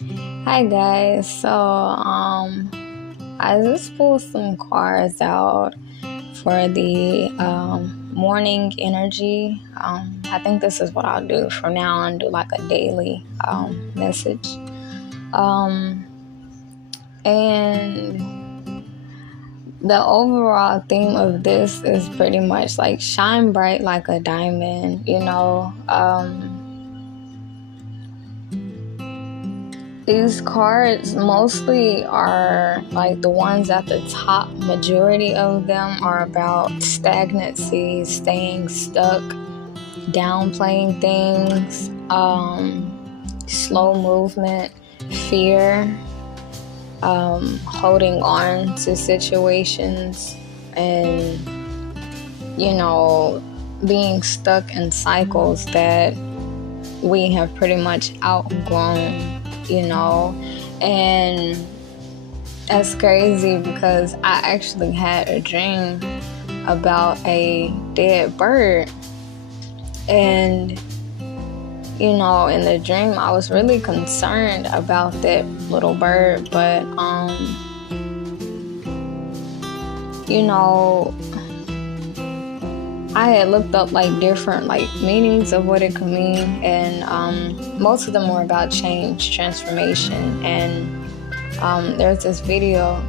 Hi guys. I just pulled some cards out for the morning energy. I think this is what I'll do from now on. Do like a daily message. Um, and the overall theme of this is pretty much like shine bright like a diamond. These cards mostly are like the ones at the top. Majority of them are about stagnancy, staying stuck, downplaying things, slow movement, fear, holding on to situations, and being stuck in cycles that we have pretty much outgrown. And that's crazy because I actually had a dream about a dead bird. And in the dream I was really concerned about that little bird, but I had looked up like different like meanings of what it could mean, and most of them were about change, transformation. And there's this video,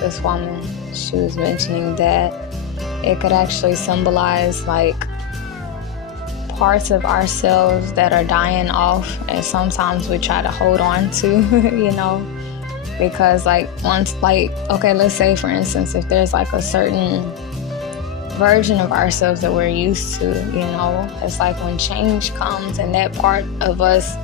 this woman, she was mentioning that it could actually symbolize like parts of ourselves that are dying off, and sometimes we try to hold on to, because like once, like, okay, let's say for instance, if there's like a certain version of ourselves that we're used to, it's like when change comes and that part of us,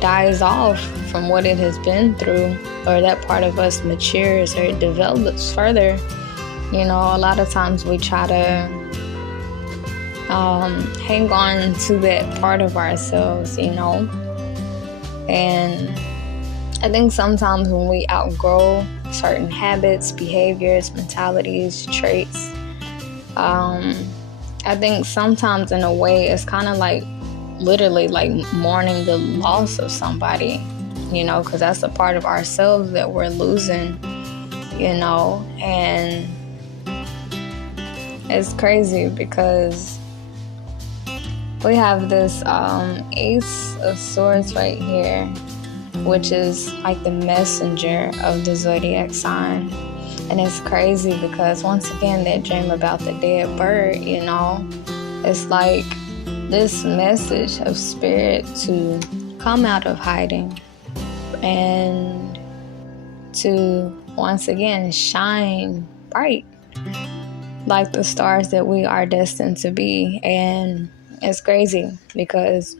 dies off from what it has been through, or that part of us matures or it develops further. A lot of times we try to hang on to that part of ourselves, and I think sometimes when we outgrow certain habits, behaviors, mentalities, traits, I think sometimes in a way it's kind of like literally like mourning the loss of somebody, because that's a part of ourselves that we're losing, and it's crazy because we have this Ace of Swords right here, which is like the messenger of the zodiac sign. And it's crazy because once again, that dream about the dead bird, it's like this message of spirit to come out of hiding and to once again shine bright like the stars that we are destined to be. And it's crazy because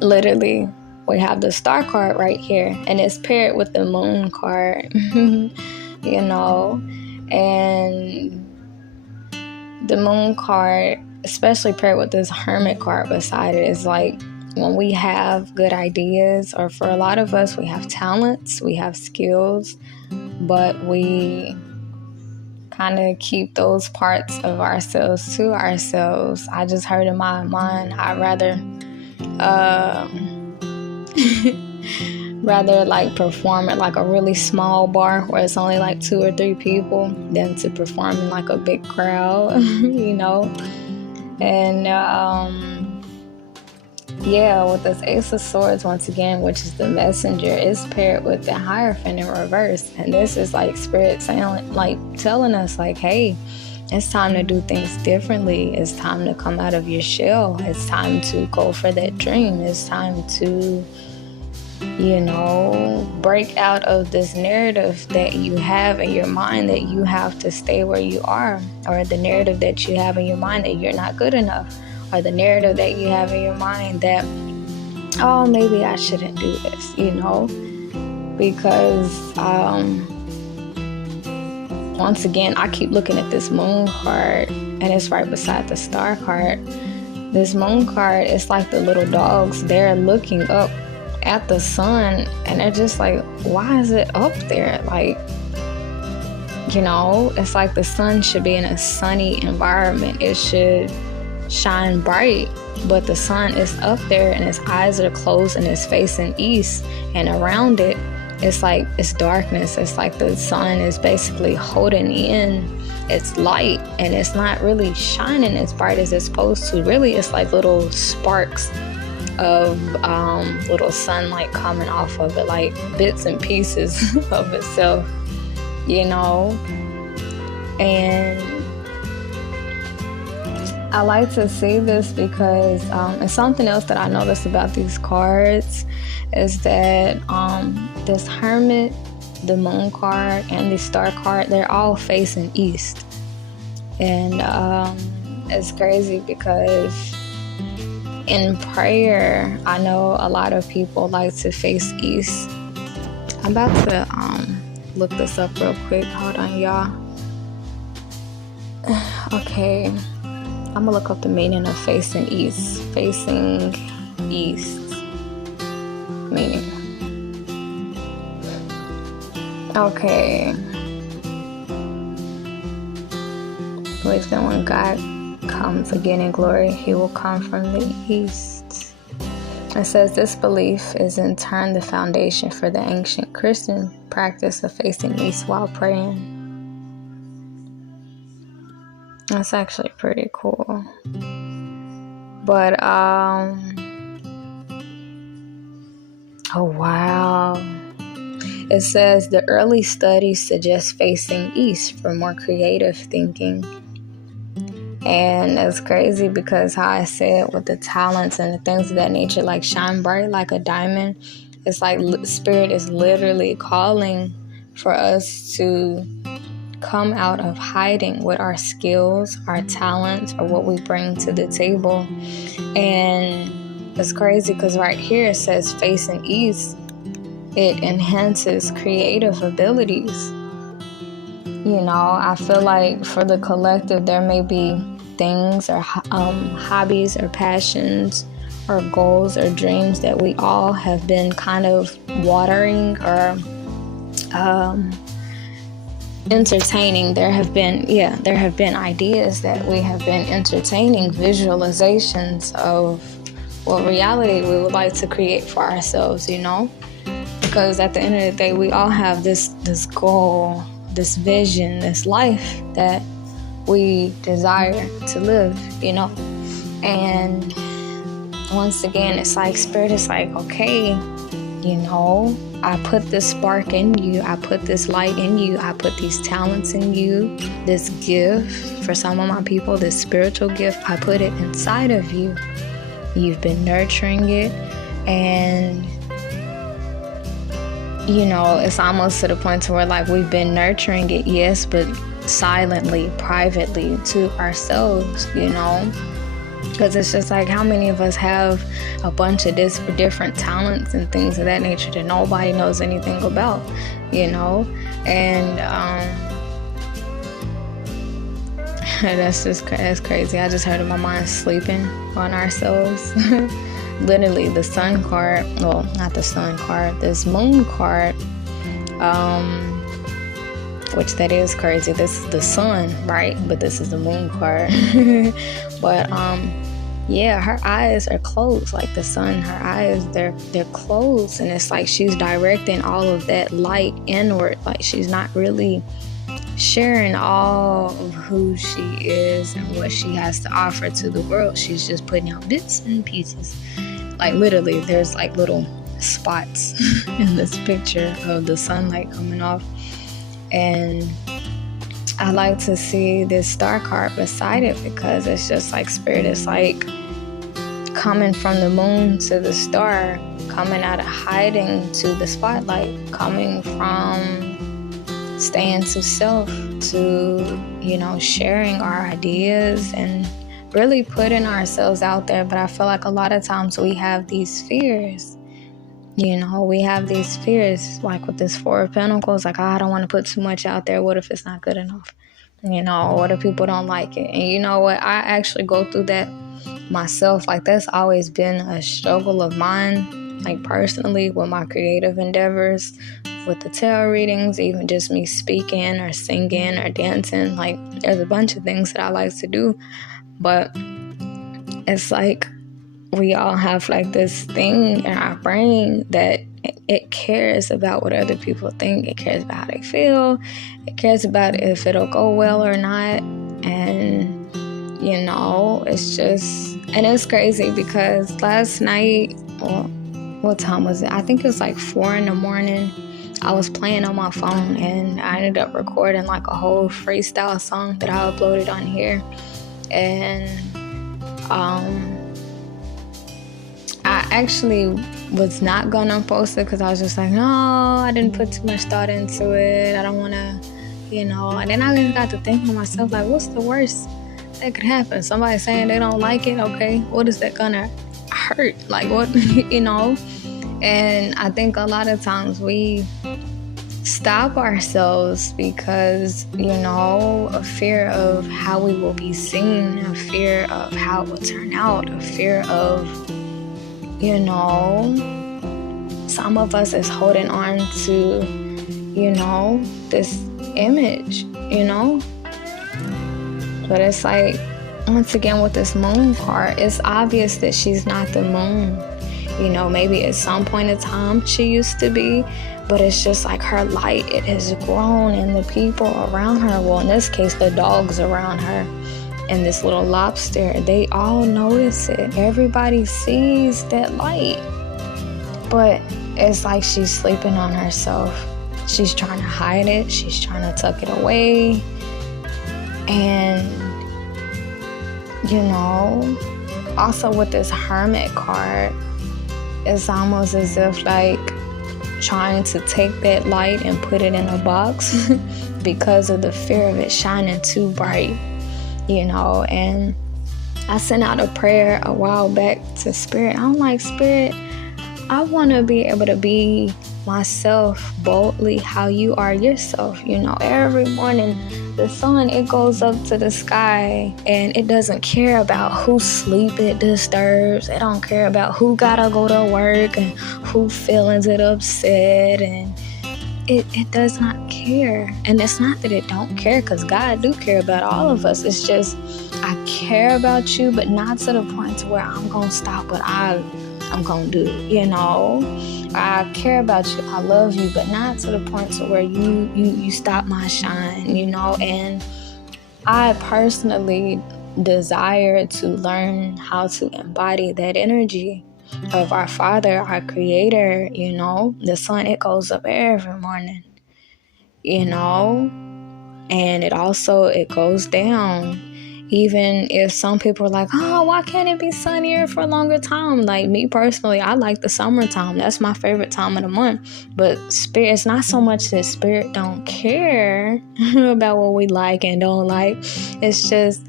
literally we have the star card right here, and it's paired with the moon card. And the moon card, especially paired with this hermit card beside it, is like when we have good ideas, or for a lot of us, we have talents, we have skills, but we kind of keep those parts of ourselves to ourselves. I just heard in my mind, I'd rather like perform at like a really small bar where it's only like 2 or 3 people than to perform in like a big crowd. And with this Ace of Swords once again, which is the messenger, is paired with the Hierophant in reverse. And this is like spirit saying, like telling us like, hey, it's time to do things differently. It's time to come out of your shell. It's time to go for that dream. It's time to break out of this narrative that you have in your mind that you have to stay where you are, or the narrative that you have in your mind that you're not good enough, or the narrative that you have in your mind that, oh, maybe I shouldn't do this, because once again, I keep looking at this moon card, and it's right beside the star card. This moon card is like the little dogs. They're looking up at the sun, and they're just like, why is it up there? Like, it's like the sun should be in a sunny environment. It should shine bright, but the sun is up there and his eyes are closed and it's facing east, and around it, it's like it's darkness. It's like the sun is basically holding in its light, and it's not really shining as bright as it's supposed to. Really, it's like little sparks of little sunlight coming off of it, like bits and pieces of itself, you know. And I like to see this because and something else that I noticed about these cards is that this Hermit, the Moon card, and the Star card, they're all facing east. And it's crazy because in prayer, I know a lot of people like to face east. I'm about to look this up real quick. Hold on, y'all. Okay. I'm gonna look up the meaning of facing east. Facing east meaning. Okay. Believe that when God comes again in glory, he will come from the east. It says this belief is in turn the foundation for the ancient Christian practice of facing east while praying. That's actually pretty cool. But oh wow. It says the early studies suggest facing east for more creative thinking. And it's crazy because how I said with the talents and the things of that nature, like shine bright like a diamond. It's like Spirit is literally calling for us to come out of hiding with our skills, our talents, or what we bring to the table. And it's crazy because right here it says facing east. It enhances creative abilities. You know, I feel like for the collective, there may be things or hobbies or passions or goals or dreams that we all have been kind of watering or entertaining. There have been ideas that we have been entertaining, visualizations of what reality we would like to create for ourselves, you know? Because at the end of the day, we all have this goal, this vision, this life that we desire to live, you know? And once again, it's like Spirit is like, okay, you know, I put this spark in you. I put this light in you. I put these talents in you. This gift, for some of my people, this spiritual gift, I put it inside of you. You've been nurturing it. And, you know, it's almost to the point to where, like, we've been nurturing it, yes, but silently, privately to ourselves, you know? Because it's just like, how many of us have a bunch of different talents and things of that nature that nobody knows anything about, you know? And that's crazy. I just heard of my mind sleeping on ourselves. Literally, the sun card, well, not the sun card, this moon card, which that is crazy. This is the sun, right? But this is the moon card. But yeah, her eyes are closed like the sun. Her eyes, they're closed, and it's like she's directing all of that light inward. Like she's not really sharing all of who she is and what she has to offer to the world. She's just putting out bits and pieces. Like literally, there's like little spots in this picture of the sunlight coming off. And I like to see this star card beside it because it's just like Spirit is like coming from the moon to the star, coming out of hiding to the spotlight, coming from staying to self to, you know, sharing our ideas and really putting ourselves out there. But I feel like a lot of times we have these fears. You know, we have these fears, like with this Four of Pentacles, like, oh, I don't want to put too much out there. What if it's not good enough? You know, what if people don't like it? And you know what? I actually go through that myself. Like, that's always been a struggle of mine, like personally, with my creative endeavors, with the tarot readings, even just me speaking or singing or dancing. Like, there's a bunch of things that I like to do. But it's like we all have like this thing in our brain that it cares about what other people think. It cares about how they feel. It cares about if it'll go well or not. And, you know, it's just, and it's crazy because last night, well, what time was it? I think it was like 4 a.m. I was playing on my phone and I ended up recording like a whole freestyle song that I uploaded on here. And I actually was not gonna post it because I was just like, no, I didn't put too much thought into it. I don't wanna, you know. And then I just got to thinking to myself, like, what's the worst that could happen? Somebody saying they don't like it, okay, what is that gonna hurt? Like, what, you know? And I think a lot of times we stop ourselves because, you know, a fear of how we will be seen, a fear of how it will turn out, a fear of, you know, some of us is holding on to, you know, this image, you know. But it's like, once again with this moon card, it's obvious that she's not the moon. You know, maybe at some point in time she used to be, but it's just like her light, it has grown, and the people around her, well, in this case, the dogs around her and this little lobster, they all notice it. Everybody sees that light. But it's like she's sleeping on herself. She's trying to hide it. She's trying to tuck it away. And, you know, also with this Hermit card, it's almost as if like trying to take that light and put it in a box because of the fear of it shining too bright, you know. And I sent out a prayer a while back to Spirit. I'm like, Spirit, I want to be able to be myself boldly how you are yourself. You know, every morning the sun, it goes up to the sky and it doesn't care about whose sleep it disturbs. It don't care about who gotta go to work and who feelings it upset, and it does not care. And it's not that it don't care, because God do care about all of us. It's just, I care about you, but not to the point to where I'm gonna stop what I'm gonna do, you know. I care about you, I love you, but not to the point to where you stop my shine, you know. And I personally desire to learn how to embody that energy of our Father, our Creator, you know. The sun, it goes up every morning, you know, and it goes down. Even if some people are like, oh, why can't it be sunnier for a longer time? Like me personally, I like the summertime. That's my favorite time of the month. But Spirit, it's not so much that Spirit don't care about what we like and don't like. It's just,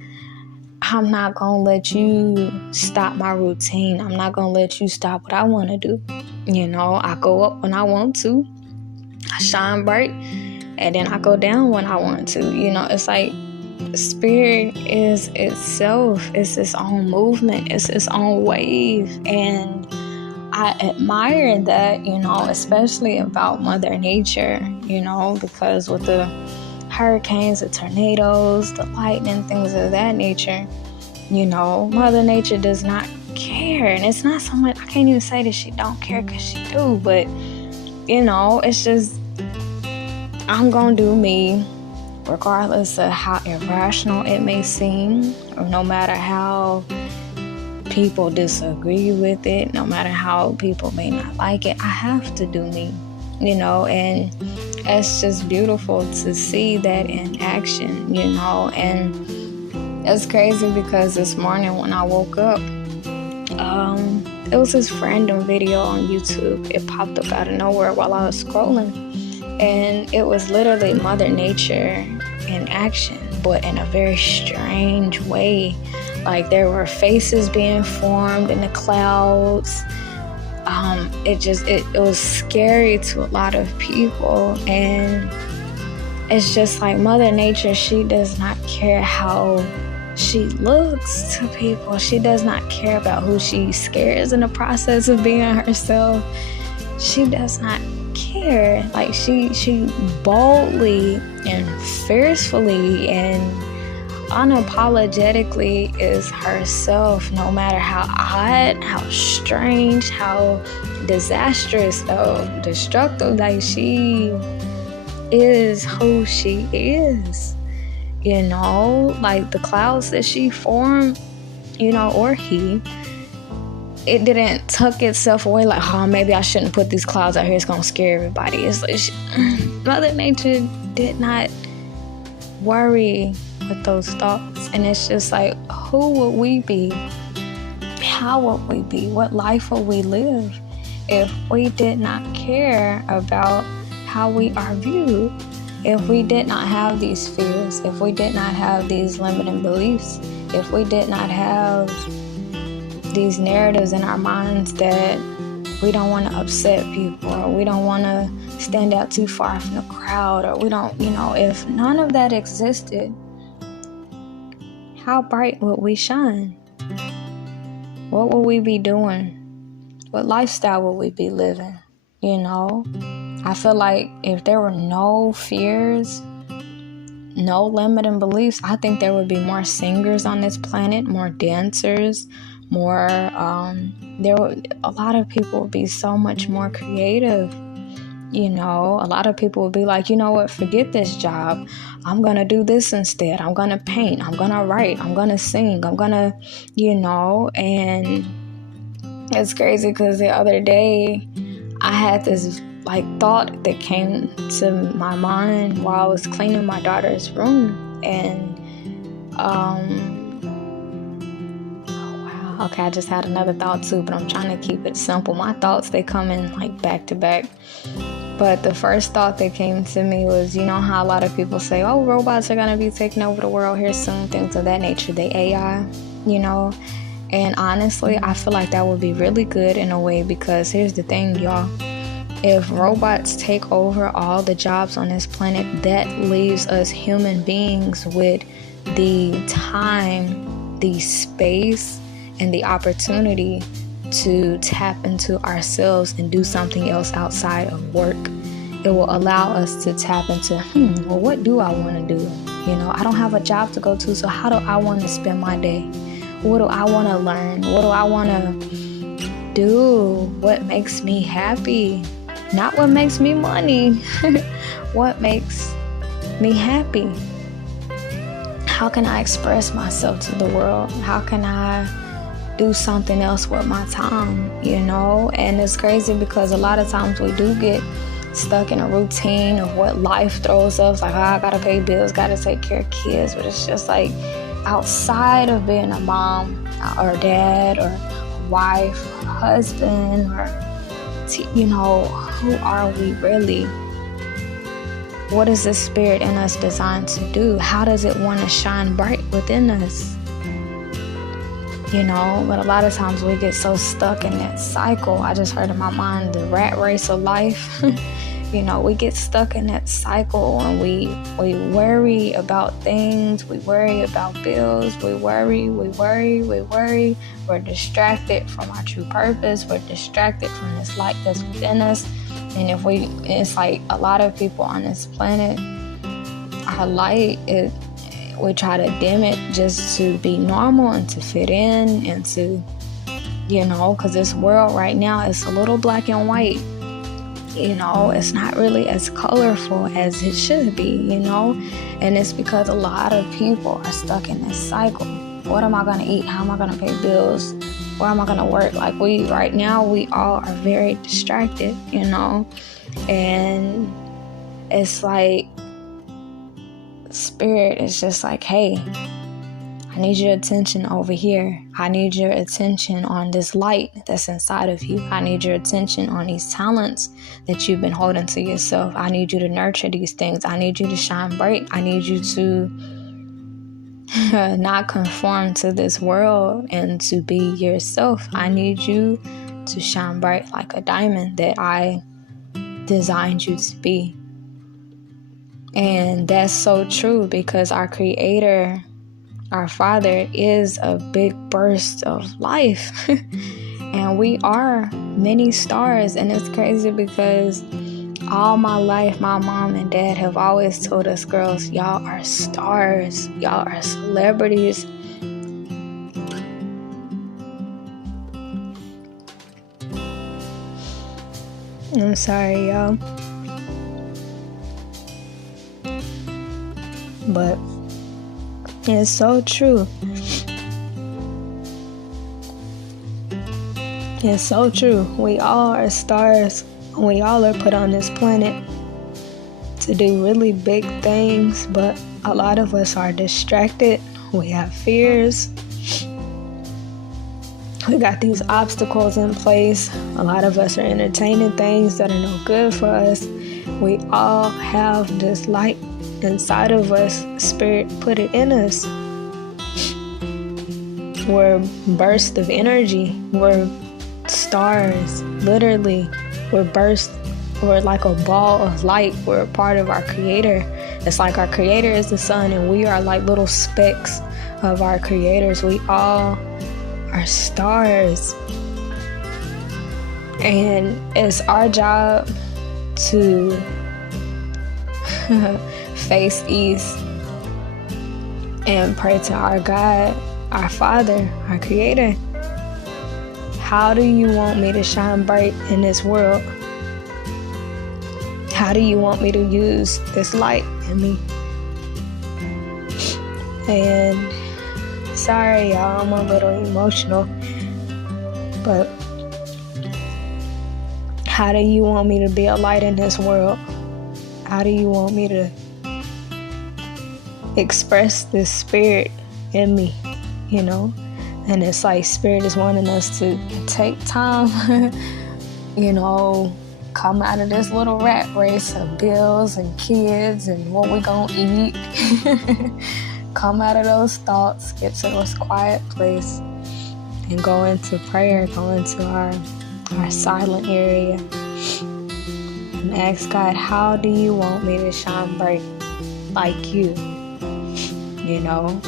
I'm not going to let you stop my routine. I'm not going to let you stop what I want to do. You know, I go up when I want to. I shine bright. And then I go down when I want to. You know, it's like, Spirit is itself. It's its own movement. It's its own wave. And I admire that, you know, especially about Mother Nature, you know, because with the hurricanes, the tornadoes, the lightning, things of that nature, you know, Mother Nature does not care. And it's not so much, I can't even say that she don't care, because she do, but, you know, it's just, I'm gonna do me, regardless of how irrational it may seem, or no matter how people disagree with it, no matter how people may not like it, I have to do me, you know. And it's just beautiful to see that in action, you know. And it's crazy because this morning when I woke up, it was this random video on YouTube. It popped up out of nowhere while I was scrolling, and it was literally Mother Nature in action, but in a very strange way. Like, there were faces being formed in the clouds. It was scary to a lot of people. And it's just like Mother Nature, she does not care how she looks to people. She does not care about who she scares in the process of being herself. She does not care. Like, she boldly and fiercely and unapologetically is herself, no matter how odd, how strange, how disastrous, though destructive. Like, she is who she is, like the clouds that she formed, or he, it didn't tuck itself away like, oh, maybe I shouldn't put these clouds out here, it's gonna scare everybody. It's like Mother Nature did not worry with those thoughts. And it's just like, who would we be? How would we be? What life would we live if we did not care about how we are viewed? If we did not have these fears, if we did not have these limiting beliefs, if we did not have these narratives in our minds that we don't want to upset people, or we don't want to stand out too far from the crowd, or we don't, if none of that existed, how bright would we shine? What would we be doing? What lifestyle would we be living? I feel like if there were no fears, no limiting beliefs, I think there would be more singers on this planet, more dancers, more, a lot of people would be so much more creative. A lot of people would be like, you know what, forget this job. I'm going to do this instead. I'm going to paint. I'm going to write. I'm going to sing. I'm going to, and it's crazy because the other day I had this thought that came to my mind while I was cleaning my daughter's room. And, okay, I just had another thought too, but I'm trying to keep it simple. My thoughts, they come in back to back. But the first thought that came to me was, how a lot of people say, oh, robots are going to be taking over the world here soon, things of that nature, the AI, And honestly, I feel like that would be really good in a way, because here's the thing, y'all. If robots take over all the jobs on this planet, that leaves us human beings with the time, the space, and the opportunity to tap into ourselves and do something else outside of work. It will allow us to tap into, well, what do I want to do? I don't have a job to go to, so how do I want to spend my day? What do I want to learn? What do I want to do? What makes me happy? Not what makes me money. What makes me happy? How can I express myself to the world? How can I do something else with my time, And it's crazy because a lot of times we do get stuck in a routine of what life throws us, like, oh, I gotta pay bills, gotta take care of kids. But it's just like, outside of being a mom or dad or wife or husband, or who are we really? What is the spirit in us designed to do? How does it want to shine bright within us? But a lot of times we get so stuck in that cycle. I just heard in my mind the rat race of life. We get stuck in that cycle, and we worry about things. We worry about bills. We worry. We're distracted from our true purpose. We're distracted from this light that's within us. And it's like a lot of people on this planet, our light, we try to dim it just to be normal and to fit in and to, because this world right now is a little black and white. It's not really as colorful as it should be, and it's because a lot of people are stuck in this cycle. What am I going to eat? How am I going to pay bills? Where am I going to work? Right now, we all are very distracted, and it's like, spirit is just like, hey, I need your attention over here. I need your attention on this light that's inside of you. I need your attention on these talents that you've been holding to yourself. I need you to nurture these things. I need you to shine bright. I need you to not conform to this world and to be yourself. I need you to shine bright like a diamond that I designed you to be. And that's so true, because our Creator, our Father, is a big burst of life. And we are many stars. And it's crazy because All my life, my mom and dad have always told us girls, y'all are stars, y'all are celebrities. I'm sorry, y'all. But it's so true. It's so true. We all are stars. We all are put on this planet to do really big things, but a lot of us are distracted. We have fears. We got these obstacles in place. A lot of us are entertaining things that are no good for us. We all have this light inside of us. Spirit put it in us. We're bursts of energy. We're stars, literally. We're like a ball of light. We're a part of our Creator. It's like our Creator is the sun, and we are like little specks of our Creators. We all are stars. And it's our job to face east and pray to our God, our Father, our Creator. How do you want me to shine bright in this world? How do you want me to use this light in me? And sorry, y'all, I'm a little emotional, but how do you want me to be a light in this world? How do you want me to express this spirit in me, you know? And it's like Spirit is wanting us to take time, you know, come out of this little rat race of bills and kids and what we gonna eat. Come out of those thoughts, get to this quiet place, and go into prayer, go into our silent area, and ask God, how do you want me to shine bright like you? You know?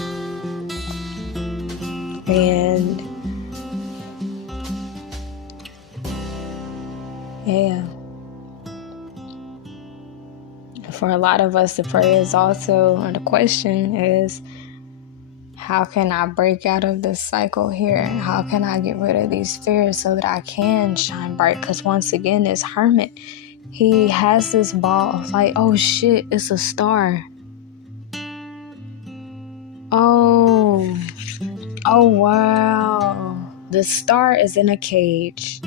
And yeah, for a lot of us, the prayer is also, or the question is, how can I break out of this cycle here? How can I get rid of these fears so that I can shine bright? Because once again, this hermit, he has this ball of light. Oh shit, it's a star. Oh wow. The star is in a cage.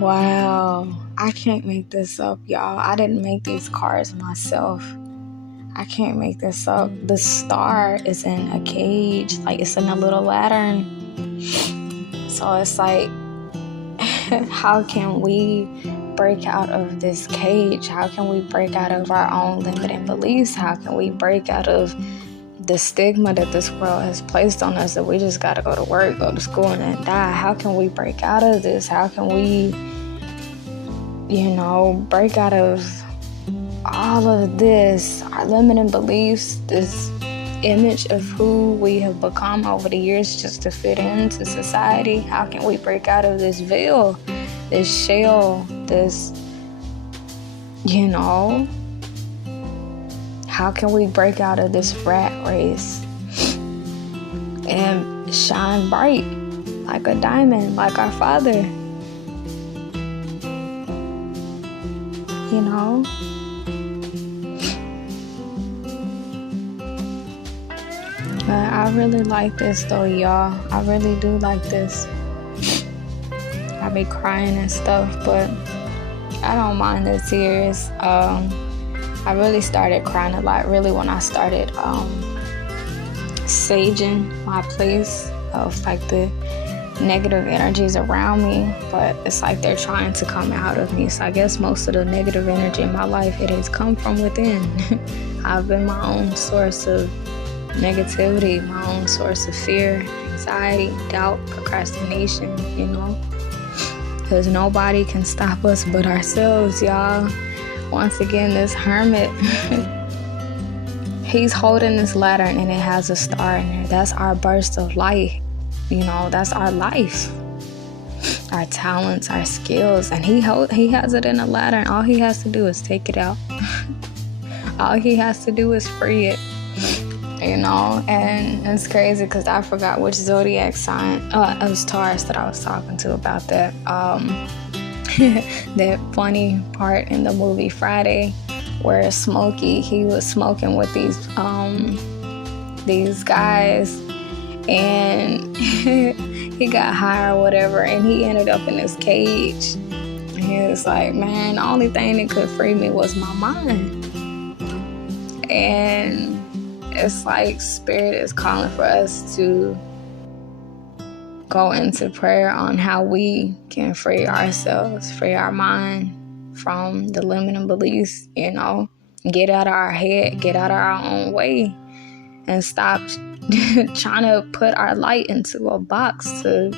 Wow. I can't make this up, y'all. I didn't make these cards myself. I can't make this up. The star is in a cage. Like, it's in a little lantern. So it's like, how can we break out of this cage? How can we break out of our own limiting beliefs? How can we break out of the stigma that this world has placed on us, that we just got to go to work, go to school, and then die? How can we break out of this? How can we, break out of all of this, our limiting beliefs, this image of who we have become over the years just to fit into society? How can we break out of this veil, this shell, this, how can we break out of this rat race and shine bright like a diamond, like our Father? I really like this though, y'all. I really do like this. I be crying and stuff, but I don't mind the tears. I really started crying a lot, really, when I started saging my place of like the negative energies around me, but it's like they're trying to come out of me. So I guess most of the negative energy in my life, it has come from within. I've been my own source of negativity, my own source of fear, anxiety, doubt, procrastination, because nobody can stop us but ourselves, y'all. Once again, this hermit, he's holding this lantern and it has a star in there. That's our burst of light. That's our life. our talents, our skills, and he has it in a ladder, and all he has to do is take it out. All he has to do is free it, and it's crazy because I forgot which zodiac sign. It was Taurus that I was talking to about that. That funny part in the movie Friday where Smokey, he was smoking with these guys, and he got high or whatever, and he ended up in this cage. And he was like, man, the only thing that could free me was my mind. And it's like Spirit is calling for us to go into prayer on how we can free ourselves, free our mind from the limiting beliefs, get out of our head, get out of our own way, and stop trying to put our light into a box to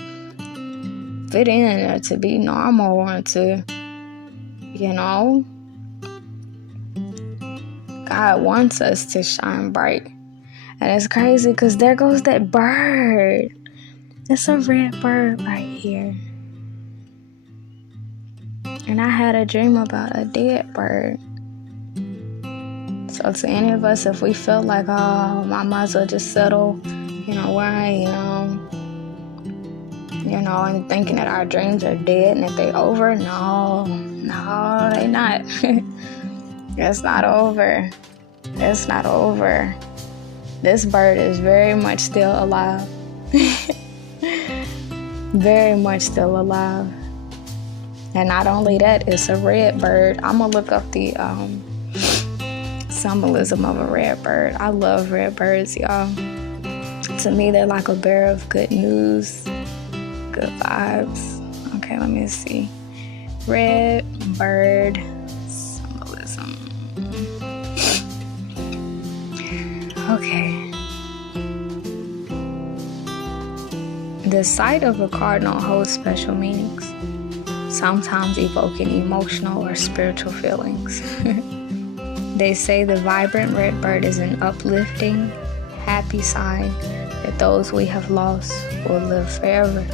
fit in or to be normal or to, God wants us to shine bright. And it's crazy because there goes that bird. It's a red bird right here. And I had a dream about a dead bird. So to any of us, if we feel like, oh, I might as well just settle, where I am, and thinking that our dreams are dead and that they over, no, they not. It's not over. It's not over. This bird is very much still alive. Very much still alive. And not only that, it's a red bird. I'm going to look up the symbolism of a red bird. I love red birds, y'all. To me, they're like a bearer of good news, good vibes. Okay, let me see. Red bird symbolism. Okay. The sight of a cardinal holds special meanings, sometimes evoking emotional or spiritual feelings. They say the vibrant red bird is an uplifting, happy sign that those we have lost will live forever,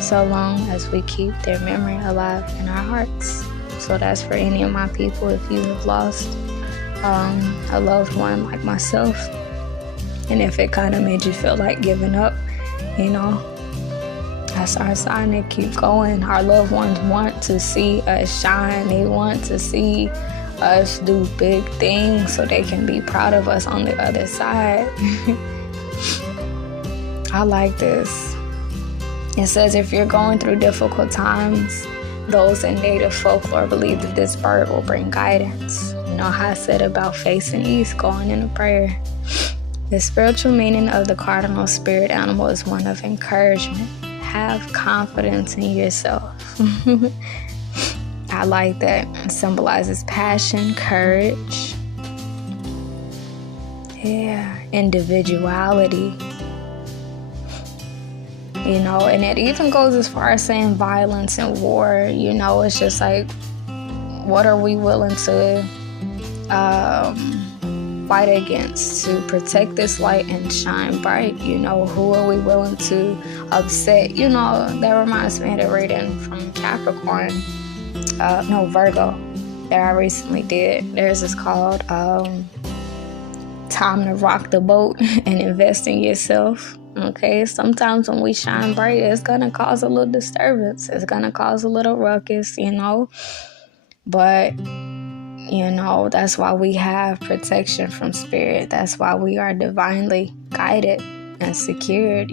so long as we keep their memory alive in our hearts. So that's for any of my people. If you have lost a loved one like myself, and if it kind of made you feel like giving up, that's our sign to keep going. Our loved ones want to see us shine. They want to see us do big things so they can be proud of us on the other side. I like this. It says if you're going through difficult times, those in native folklore believe that this bird will bring guidance. How I said about facing east, going into prayer. The spiritual meaning of the cardinal spirit animal is one of encouragement. Have confidence in yourself. I like that. It symbolizes passion, courage, individuality. And it even goes as far as saying violence and war. It's just like, what are we willing to fight against to protect this light and shine bright? Who are we willing to upset? That reminds me of the reading from Capricorn, Virgo, that I recently did. Theirs is called Time to Rock the Boat and Invest in Yourself. Okay, sometimes when we shine bright, it's gonna cause a little disturbance. It's gonna cause a little ruckus, but that's why we have protection from spirit. That's why we are divinely guided and secured,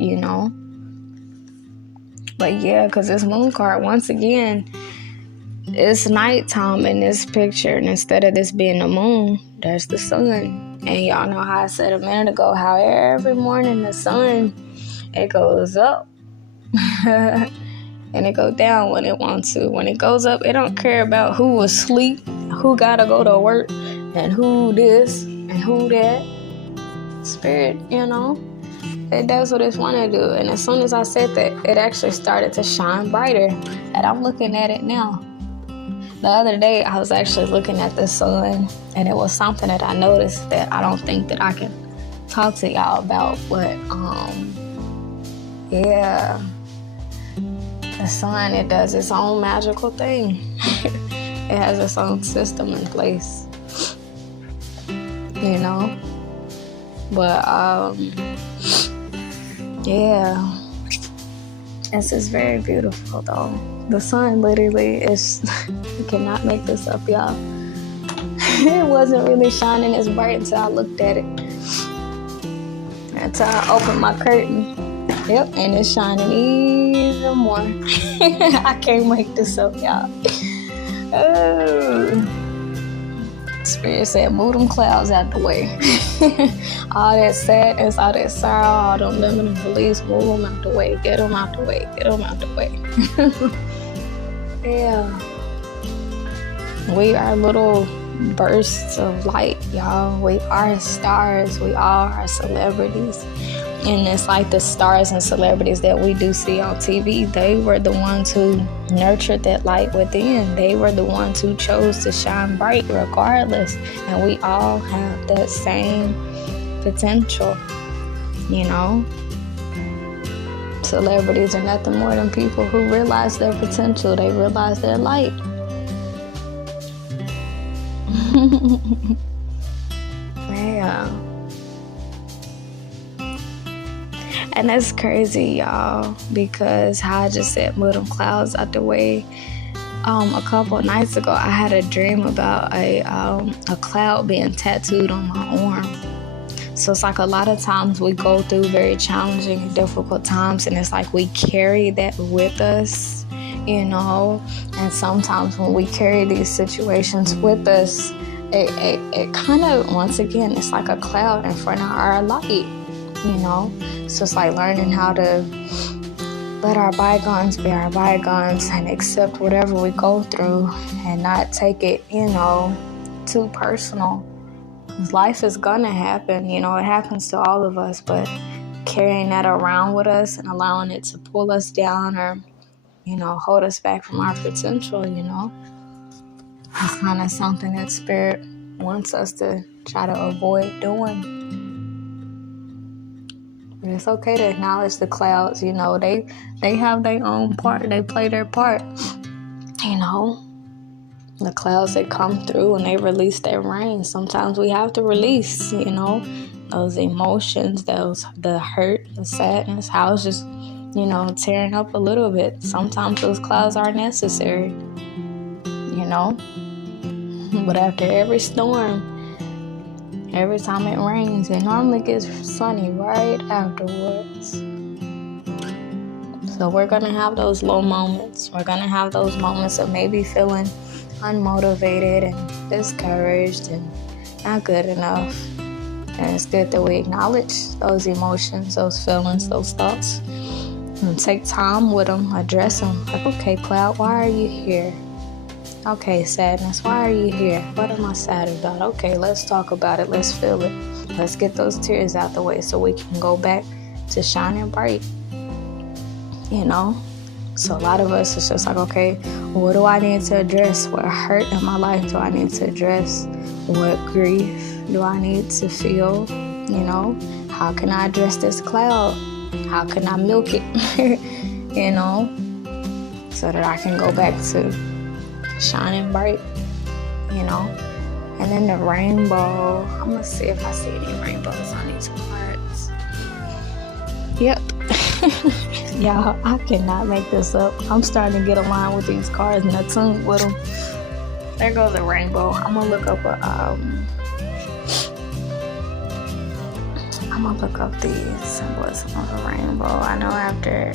But because this moon card, once again, it's nighttime in this picture. And instead of this being the moon, there's the sun. And y'all know how I said a minute ago, how every morning the sun, it goes up. And it goes down when it wants to. When it goes up, it don't care about who was asleep, who gotta go to work, and who this and who that. Spirit, it does what it's want to do. And as soon as I said that, it actually started to shine brighter. And I'm looking at it now. The other day, I was actually looking at the sun, and it was something that I noticed that I don't think that I can talk to y'all about. But the sun, it does its own magical thing. It has its own system in place, you know. But yeah, this is very beautiful though. The sun literally is, you cannot make this up, y'all. It wasn't really shining as bright until I looked at it. Until I opened my curtain. Yep, and it's shining even more. I can't make this up, y'all. Oh. Spirit said, move them clouds out the way. All that sadness, all that sorrow, all them limiting beliefs, move them out the way. Get them out the way. Get them out the way. Yeah. We are little bursts of light, y'all. We are stars. We all are celebrities. And it's like the stars and celebrities that we do see on TV, they were the ones who nurtured that light within. They were the ones who chose to shine bright regardless. And we all have that same potential, you know. Celebrities are nothing more than people who realize their potential. They realize their light. Yeah. And that's crazy, y'all, because how I just said move them clouds out the way. A couple of nights ago, I had a dream about a cloud being tattooed on my arm. So it's like a lot of times we go through very challenging and difficult times, and it's like we carry that with us, you know. And sometimes when we carry these situations with us, it kind of, once again, it's like a cloud in front of our light, you know. So it's like learning how to let our bygones be our bygones and accept whatever we go through and not take it, you know, too personal. Life is gonna happen, you know, it happens to all of us, but carrying that around with us and allowing it to pull us down or, you know, hold us back from our potential, you know, it's kind of something that Spirit wants us to try to avoid doing. It's okay to acknowledge the clouds, you know, they have their own part, they play their part, you know. The clouds that come through and they release their rain. Sometimes we have to release, you know, those emotions, the hurt, the sadness, how it's just, you know, tearing up a little bit. Sometimes those clouds are necessary, you know. But after every storm, every time it rains, it normally gets sunny right afterwards. So we're going to have those low moments. We're going to have those moments of maybe feeling unmotivated and discouraged and not good enough. And it's good that we acknowledge those emotions, those feelings, those thoughts, and take time with them, address them. Like, okay, cloud, why are you here? Okay, sadness, why are you here? What am I sad about? Okay, let's talk about it. Let's feel it. Let's get those tears out the way so we can go back to shining bright, you know? So a lot of us, it's just like, okay, what do I need to address? What hurt in my life do I need to address? What grief do I need to feel? You know, how can I address this cloud? How can I milk it? You know, so that I can go back to shining bright, you know. And then the rainbow, I'm gonna see if I see any rainbows on these cards. Yep. Y'all, I cannot make this up. I'm starting to get aligned with these cards and attuned with them. There goes a rainbow. I'm gonna look up the symbolism of a rainbow. I know after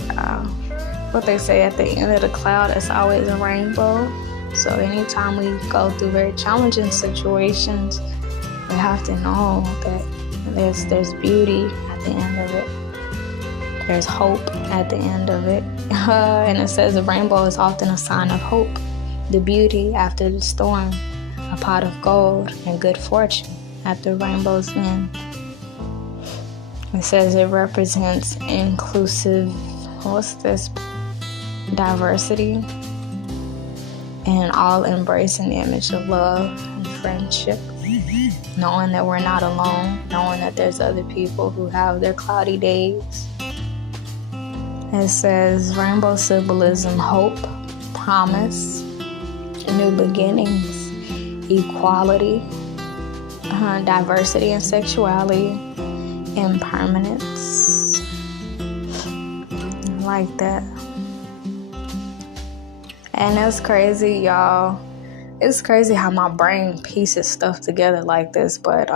what they say at the end of the cloud, it's always a rainbow. So anytime we go through very challenging situations, we have to know that there's beauty at the end of it. There's hope at the end of it. And it says the rainbow is often a sign of hope, the beauty after the storm, a pot of gold, and good fortune at the rainbow's end. It says it represents inclusive, diversity, and all-embracing image of love and friendship. Knowing that we're not alone, knowing that there's other people who have their cloudy days. It says rainbow symbolism: hope, promise, new beginnings, equality, diversity and sexuality, impermanence. I like that. And it's crazy, y'all. It's crazy how my brain pieces stuff together like this, but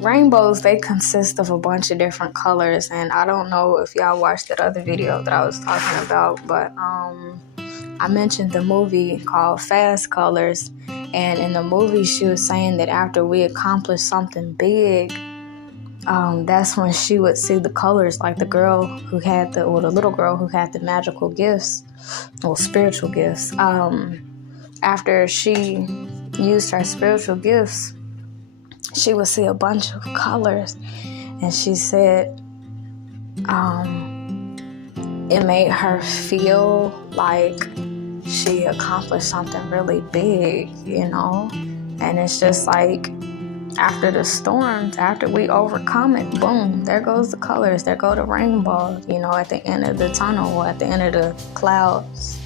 rainbows, they consist of a bunch of different colors, and I don't know if y'all watched that other video that I was talking about, but I mentioned the movie called Fast Colors, and in the movie she was saying that after we accomplish something big, that's when she would see the colors, like the girl who had the little girl who had the magical gifts, or spiritual gifts. After she used her spiritual gifts, she would see a bunch of colors, and she said it made her feel like she accomplished something really big, and it's just like after the storms, after we overcome it, boom, there goes the colors, there go the rainbow, at the end of the tunnel, or at the end of the clouds,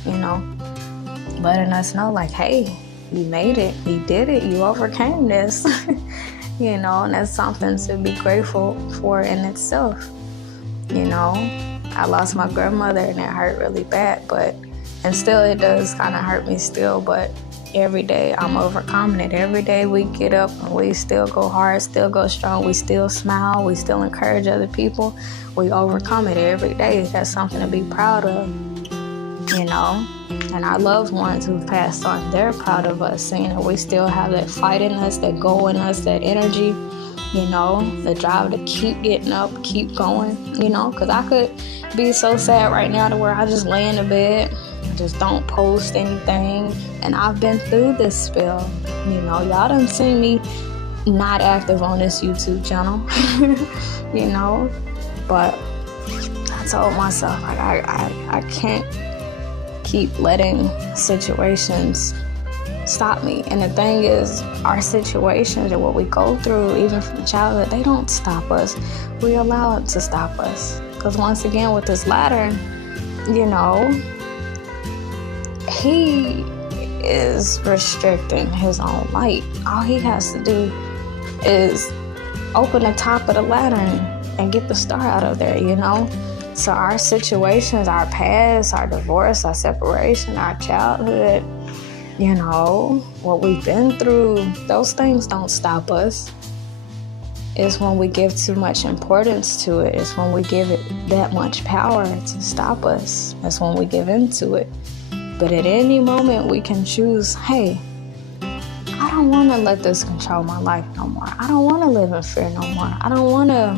letting us know like, hey, you made it, you did it, you overcame this. And that's something to be grateful for in itself. I lost my grandmother and it hurt really bad, and still it does kind of hurt me still, but every day I'm overcoming it. Every day we get up and we still go hard, still go strong, we still smile, we still encourage other people. We overcome it every day. That's something to be proud of, and our loved ones who've passed on, they're proud of us, seeing that we still have that fight in us, that go in us, that energy, the drive to keep getting up, keep going, because I could be so sad right now to where I just lay in the bed, just don't post anything, and I've been through this spell, y'all done seen me not active on this YouTube channel, but I told myself, like, I can't keep letting situations stop me. And the thing is, our situations and what we go through, even from childhood, they don't stop us. We allow it to stop us. Because once again, with this ladder, he is restricting his own light. All he has to do is open the top of the ladder and get the star out of there, So our situations, our past, our divorce, our separation, our childhood, what we've been through, those things don't stop us. It's when we give too much importance to it. It's when we give it that much power to stop us. That's when we give into it. But at any moment, we can choose, hey, I don't want to let this control my life no more. I don't want to live in fear no more. I don't want to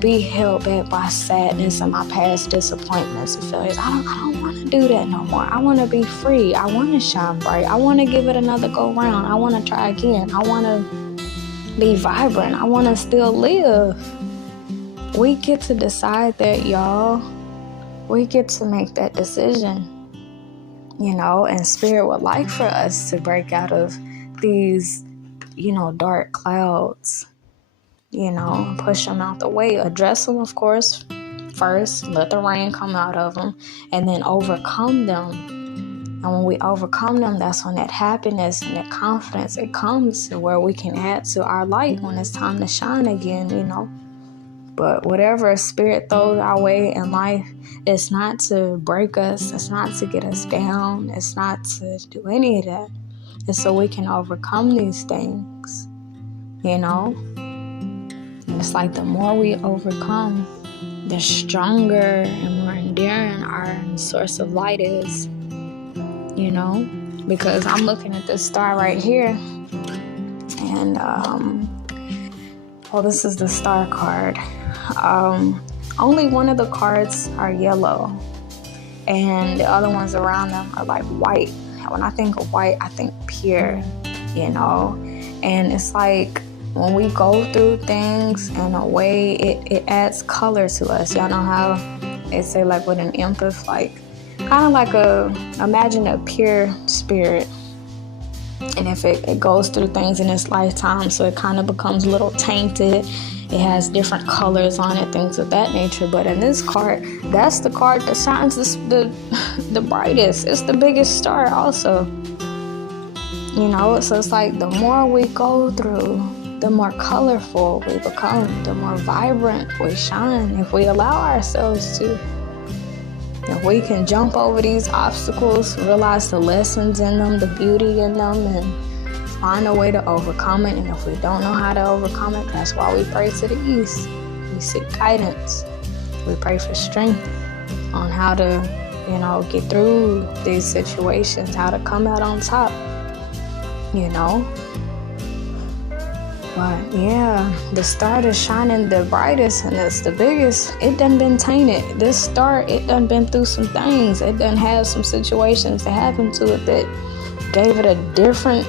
be held back by sadness and my past disappointments and failures. I don't want to do that no more. I want to be free. I want to shine bright. I want to give it another go round. I want to try again. I want to be vibrant. I want to still live. We get to decide that, y'all. We get to make that decision. And Spirit would like for us to break out of these, dark clouds. Push them out the way, address them, of course, first, let the rain come out of them, and then overcome them. And when we overcome them, that's when that happiness and that confidence, it comes to where we can add to our light when it's time to shine again, But whatever Spirit throws our way in life, it's not to break us, it's not to get us down, it's not to do any of that. It's so we can overcome these things, It's like the more we overcome, the stronger and more enduring our source of light is, because I'm looking at this star right here, and this is the star card. Only one of the cards are yellow, and the other ones around them are like white. When I think of white, I think pure, and it's like, when we go through things in a way, it adds color to us. Y'all know how they say, like, with an empath, like, kind of like imagine a pure spirit. And if it goes through things in its lifetime, so it kind of becomes a little tainted, It has different colors on it, things of that nature. But in this card, that's the card that shines the brightest. It's the biggest star also. You know, so it's like the more we go through, the more colorful we become, the more vibrant we shine if we allow ourselves to. If we can jump over these obstacles, realize the lessons in them, the beauty in them, and find a way to overcome it. And if we don't know how to overcome it, that's why we pray to the east. We seek guidance. We pray for strength on how to, you know, get through these situations, how to come out on top, you know. But yeah, the star that's shining the brightest and it's the biggest, it done been tainted. This star, it done been through some things. It done had some situations that happened to it that gave it a different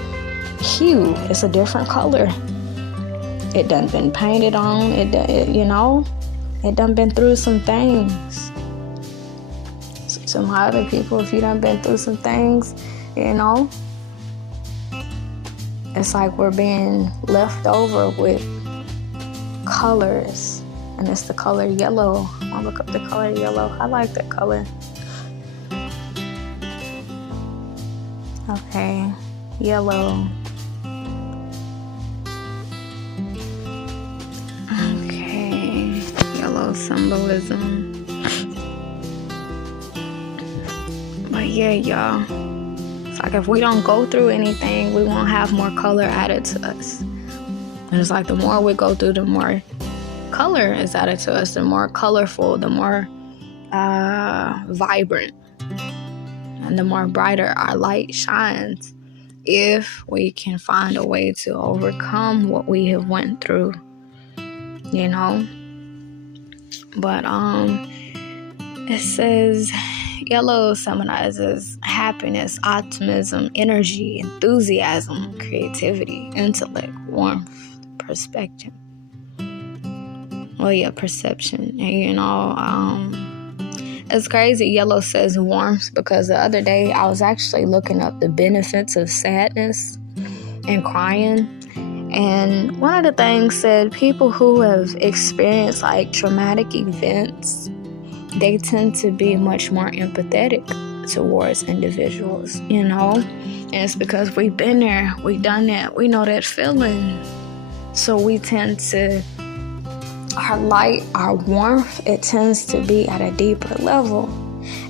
hue. It's a different color. It done been painted on. You know, it done been through some things. Some other people, if you done been through some things, you know, it's like we're being left over with colors, and it's the color yellow. I'll look up the color yellow. I like that color. Okay, yellow. Okay, yellow symbolism. But yeah, y'all. Like if we don't go through anything, we won't have more color added to us. And it's like the more we go through, the more color is added to us, the more colorful, the more vibrant, and the more brighter our light shines if we can find a way to overcome what we have went through, you know. But it says yellow symbolizes happiness, optimism, energy, enthusiasm, creativity, intellect, warmth, perspective. Well, yeah, perception. And, you know, it's crazy. Yellow says warmth because the other day I was actually looking up the benefits of sadness and crying. And one of the things said people who have experienced like traumatic events, they tend to be much more empathetic towards individuals, you know? And it's because we've been there, we've done that, we know that feeling. So we tend to, our light, our warmth, it tends to be at a deeper level.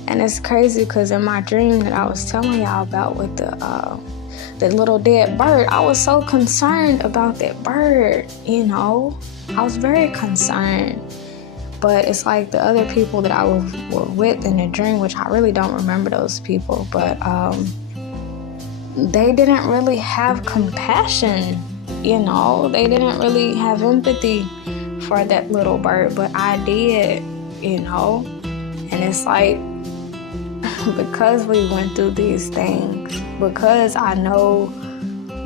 And it's crazy because in my dream that I was telling y'all about with the little dead bird, I was so concerned about that bird, you know? I was very concerned. But it's like the other people that I were with in the dream, which I really don't remember those people, but they didn't really have compassion, you know? They didn't really have empathy for that little bird, but I did, you know? And it's like, because we went through these things, because I know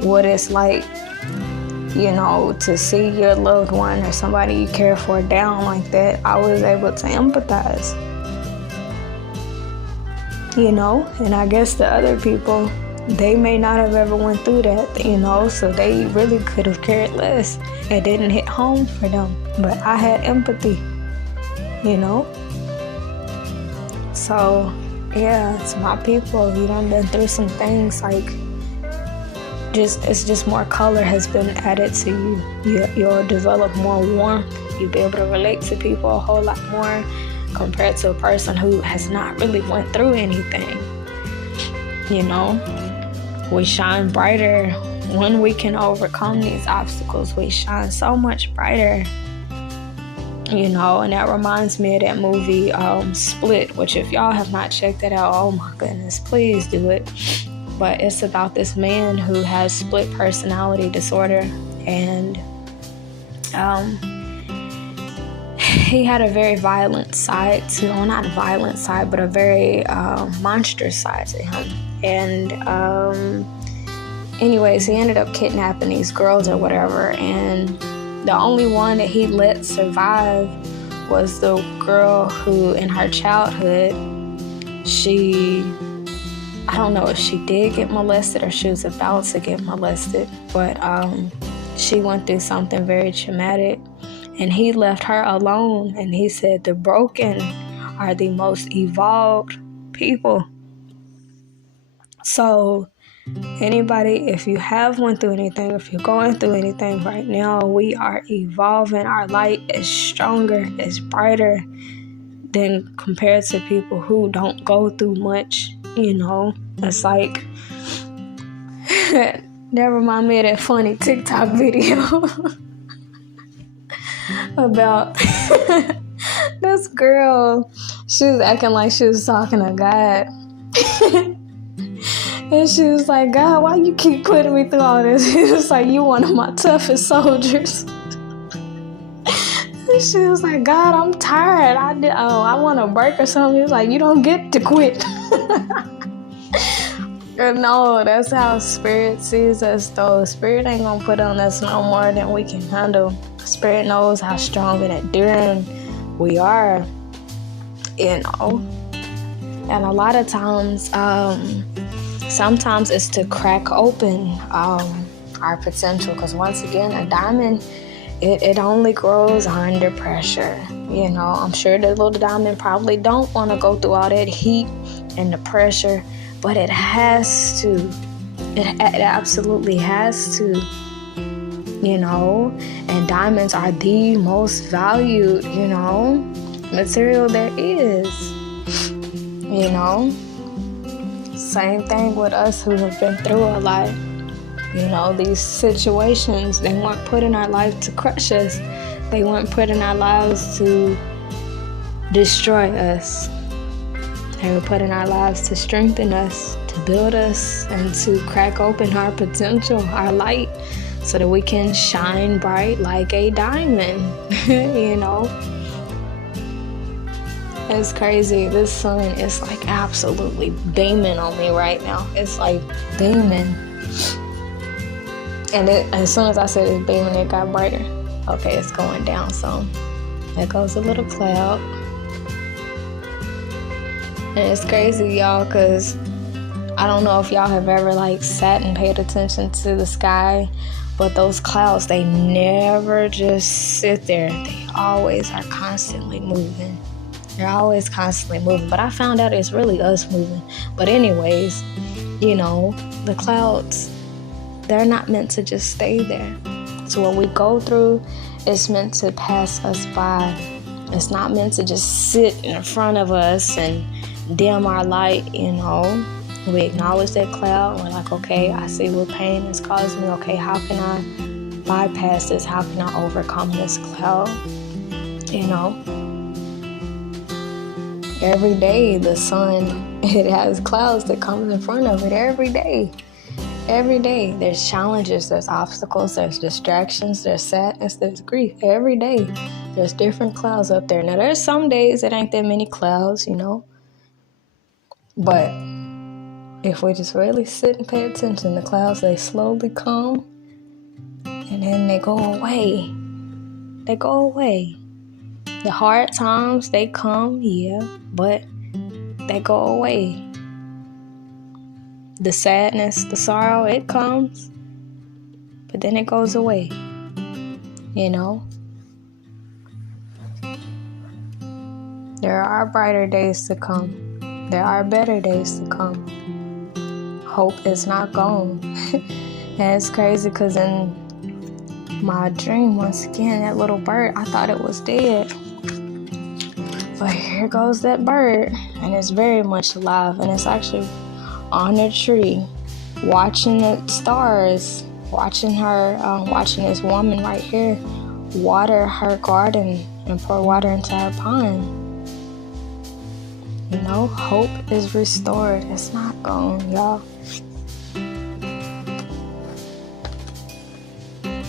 what it's like, you know, to see your loved one or somebody you care for down like that, I was able to empathize, you know. And I guess the other people, they may not have ever went through that, you know, so they really could have cared less. It didn't hit home for them, but I had empathy, you know. So yeah, it's my people. You done been through some things, like it's just more color has been added to you. You'll develop more warmth. You'll be able to relate to people a whole lot more compared to a person who has not really went through anything. You know, we shine brighter when we can overcome these obstacles. We shine so much brighter. You know, and that reminds me of that movie Split, which if y'all have not checked that out, oh my goodness, please do it. But it's about this man who has split personality disorder, and he had a very violent side to, well, not violent side, but a very monstrous side to him. And anyways, he ended up kidnapping these girls or whatever, and the only one that he let survive was the girl who, in her childhood, I don't know if she did get molested or she was about to get molested, but she went through something very traumatic And he left her alone. And he said the broken are the most evolved people. So anybody, if you have went through anything, if you're going through anything right now, we are evolving. Our light is stronger, it's brighter than compared to people who don't go through much. It's like that remind me of that funny TikTok video about this girl. She was acting like she was talking to God. And she was like, God, why you keep putting me through all this? He was like, you one of my toughest soldiers. And she was like, God, I'm tired. I want a break or something. He was like, you don't get to quit. No, that's how Spirit sees us, though. Spirit ain't gonna put on us no more than we can handle. Spirit knows how strong and enduring we are, And a lot of times, sometimes it's to crack open our potential. Because once again, a diamond, it only grows under pressure. I'm sure the little diamond probably don't want to go through all that heat and the pressure. But it has to. It absolutely has to, And diamonds are the most valued, material there is, Same thing with us who have been through a lot. These situations, they weren't put in our life to crush us. They weren't put in our lives to destroy us. They were put in our lives to strengthen us, to build us, and to crack open our potential, our light, so that we can shine bright like a diamond, It's crazy. This sun is like absolutely beaming on me right now. It's like beaming. And as soon as I said it's beaming, it got brighter. Okay, it's going down some. There goes a little cloud. And it's crazy, y'all, because I don't know if y'all have ever sat and paid attention to the sky, but those clouds, they never just sit there. They always are constantly moving. They're always constantly moving. But I found out it's really us moving. But anyways, the clouds, they're not meant to just stay there. So what we go through is meant to pass us by. It's not meant to just sit in front of us and dim our light, We acknowledge that cloud. We're like, okay, I see what pain is causing me. Okay, how can I bypass this? How can I overcome this cloud? Every day the sun, it has clouds that come in front of it every day. Every day there's challenges, there's obstacles, there's distractions, there's sadness, there's grief. Every day there's different clouds up there. Now there's some days it ain't that many clouds, But if we just really sit and pay attention, the clouds, they slowly come and then they go away. They go away. The hard times, they come, yeah, but they go away. The sadness, the sorrow, it comes, but then it goes away, There are brighter days to come. There are better days to come. Hope is not gone. And it's crazy because in my dream, once again, that little bird, I thought it was dead. But here goes that bird, and it's very much alive, and it's actually on a tree, watching the stars, watching this woman right here water her garden and pour water into her pond. Hope is restored. It's not gone, y'all.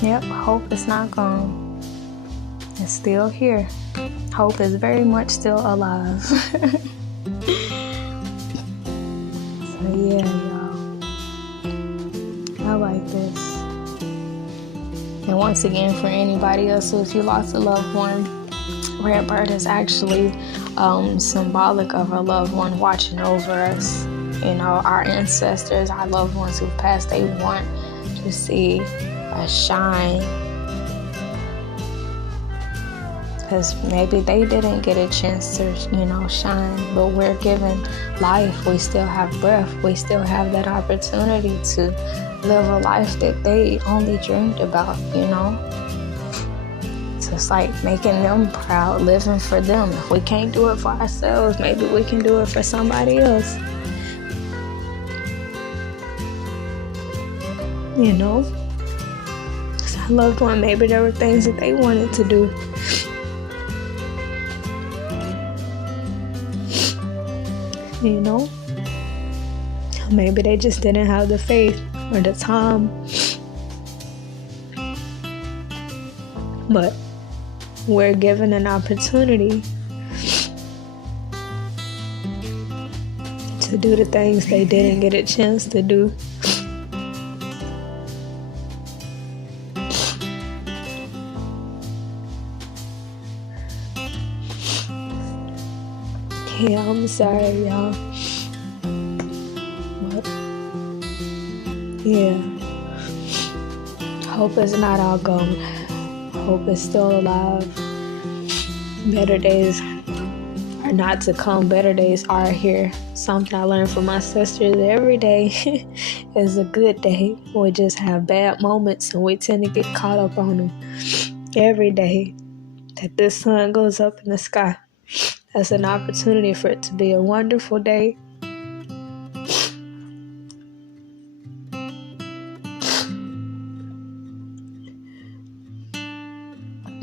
Yep, hope is not gone. It's still here. Hope is very much still alive. So yeah, y'all. I like this. And once again, for anybody else, so if you lost a loved one, Redbird is actually symbolic of a loved one watching over us. Our ancestors, our loved ones who've passed, they want to see us shine. Because maybe they didn't get a chance to, shine, but we're given life. We still have breath. We still have that opportunity to live a life that they only dreamed about, So it's like making them proud, living for them. If we can't do it for ourselves, maybe we can do it for somebody else. So I loved one. Maybe there were things that they wanted to do. Maybe they just didn't have the faith or the time. But we're given an opportunity to do the things they didn't get a chance to do. Yeah, I'm sorry, y'all. But, yeah. Hope is not all gone. Hope is still alive. Better days are not to come. Better days are here. Something I learned from my sisters: every day is a good day. We just have bad moments and we tend to get caught up on them. Every day that this sun goes up in the sky, that's an opportunity for it to be a wonderful day.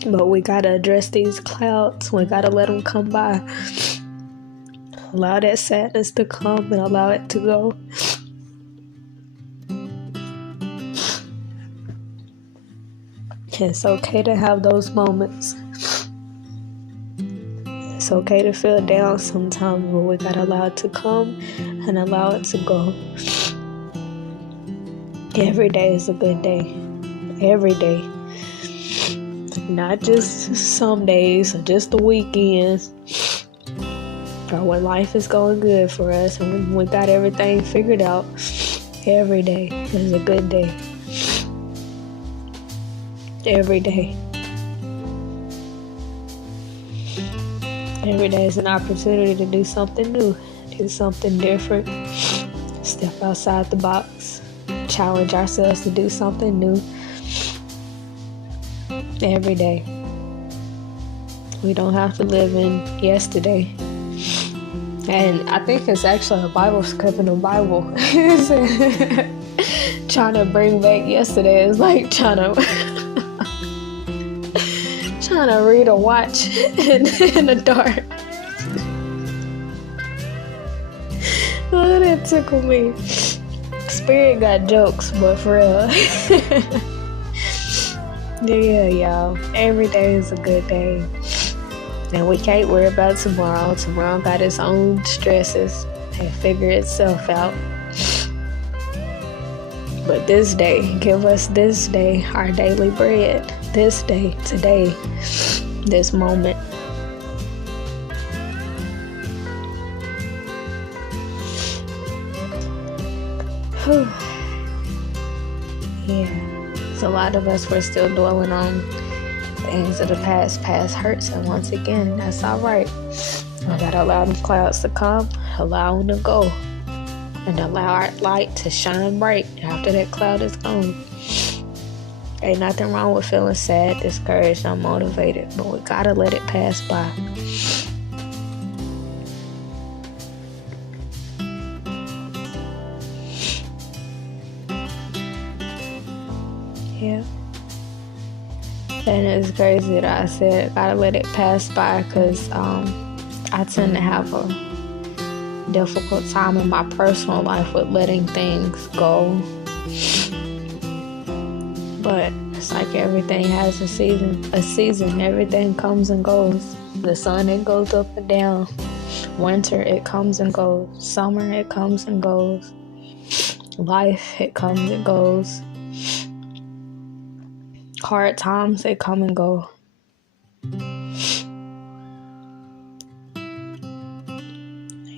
But we gotta address these clouds. We gotta let them come by. Allow that sadness to come and allow it to go. It's okay to have those moments. It's okay to feel down sometimes, but we gotta allow it to come and allow it to go. Every day is a good day. Every day. Not just some days or just the weekends. Or when life is going good for us and when we got everything figured out. Every day is a good day. Every day. Every day is an opportunity to do something new, do something different, step outside the box, challenge ourselves to do something new. Every day. We don't have to live in yesterday. And I think it's actually a Bible script in the Bible. Trying to bring back yesterday is like trying to read or watch in the dark. Oh, that tickled me. Spirit got jokes, but for real. Yeah, y'all. Every day is a good day. And we can't worry about tomorrow. Tomorrow got its own stresses and figure itself out. But this day, give us this day our daily bread. This day, today, this moment. Whew. Yeah. A lot of us were still dwelling on things of the past. Past hurts, and once again, that's all right. We gotta allow the clouds to come, allow them to go, and allow our light to shine bright after that cloud is gone. Ain't nothing wrong with feeling sad, discouraged, unmotivated, but we gotta let it pass by. Yeah. And it's crazy that I said gotta let it pass by, because I tend to have a difficult time in my personal life with letting things go. But it's like everything has a season. Everything comes and goes. The sun, it goes up and down. Winter, it comes and goes. Summer, it comes and goes. Life, it comes and goes. Hard times, they come and go.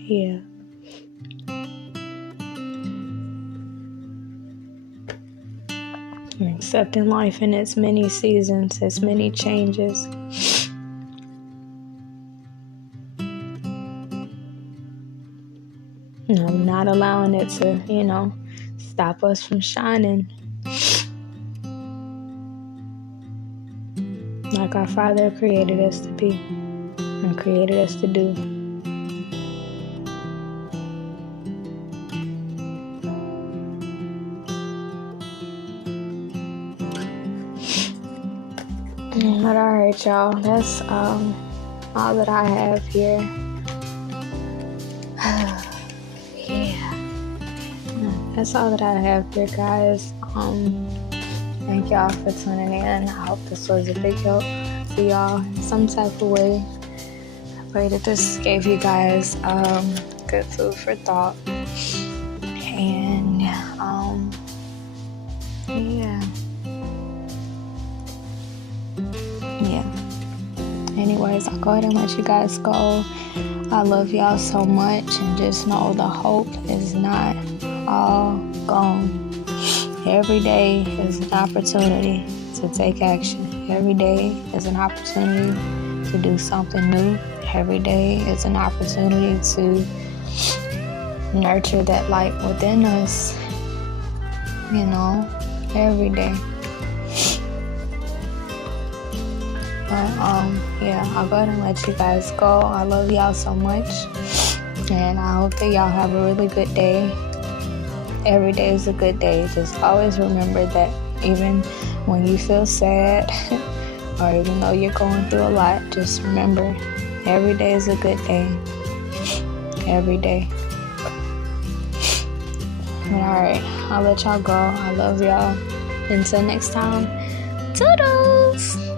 Yeah. Accepting life in its many seasons, its many changes. not allowing it to, stop us from shining like our Father created us to be and created us to do. But alright, y'all, that's all that I have here. Yeah, that's all that I have here, guys. Thank y'all for tuning in. I hope this was a big help to y'all in some type of way. I pray that this gave you guys good food for thought. And yeah. Anyways, I'll go ahead and let you guys go. I love y'all so much, and just know the hope is not all gone. Every day is an opportunity to take action. Every day is an opportunity to do something new. Every day is an opportunity to nurture that light within us. Every day. But I'll go ahead and let you guys go. I love y'all so much, and I hope that y'all have a really good day. Every day is a good day. Just always remember that even when you feel sad or even though you're going through a lot, just remember every day is a good day. Every day. Alright, I'll let y'all go. I love y'all. Until next time, toodles!